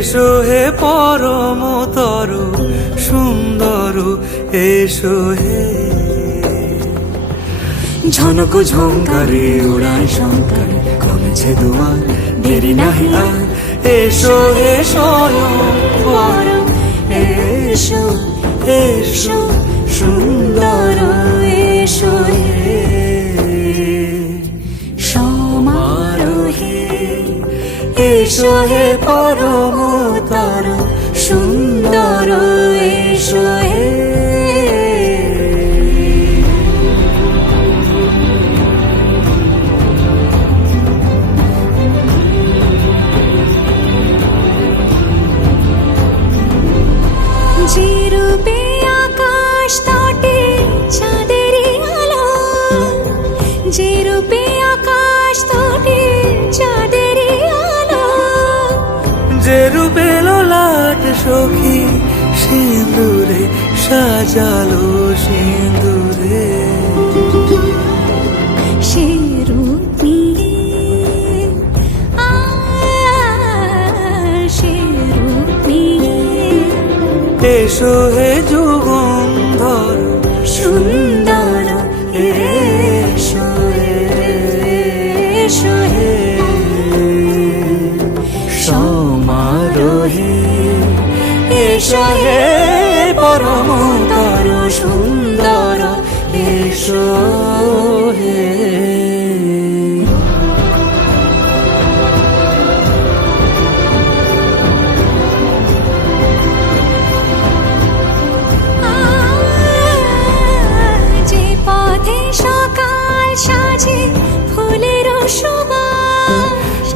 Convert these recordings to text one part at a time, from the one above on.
এসো হে পরমতর সুন্দর, এসো হে। ঝনক ঝঙ্কারে উড়ায় শঙ্কার, কমেছে দুয়ার, দেরি নাহি আর। এসো হে স্বয়ংবর, এসো এসো সুন্দর, এসো হে সমারোহে। এসো হে পরমতর সুন্দর, এসো হে। যে রূপে আকাশ তটে চাঁদেরই আলো, যে রূপে আকাশ তটে চাঁদেরই আলো, যে রূপে ললাট সখী সিঁদুরে সাজালো সিঁদুরে। সে রূপ নিয়ে সে রূপ নিয়ে এসো হে যুগন্ধর সুন্দর, এসো এসো হে সমারোহে। এসো হে পরমতর সুন্দর, এসো হে।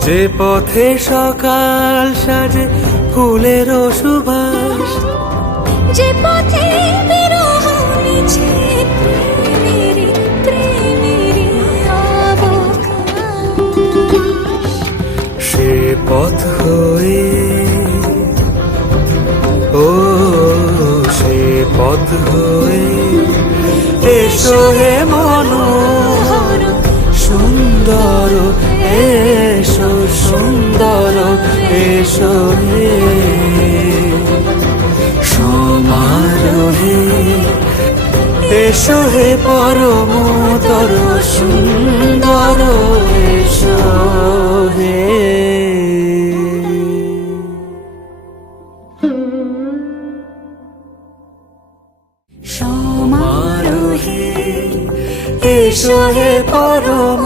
যে পথে সকাল সাজে ফুলের সুবাস, যে পথে বিরহ মিছে প্রেমেরই প্রেমেরই অবকাশ, সে পথ হয়ে ও সে পথ হয়ে এসো হে মনোহর সুন্দর, এসো সুন্দর, এসো হে সমারোহে। এসো হে পরমতর সুন্দর, এসো হে সমারোহে। এসো হে পরম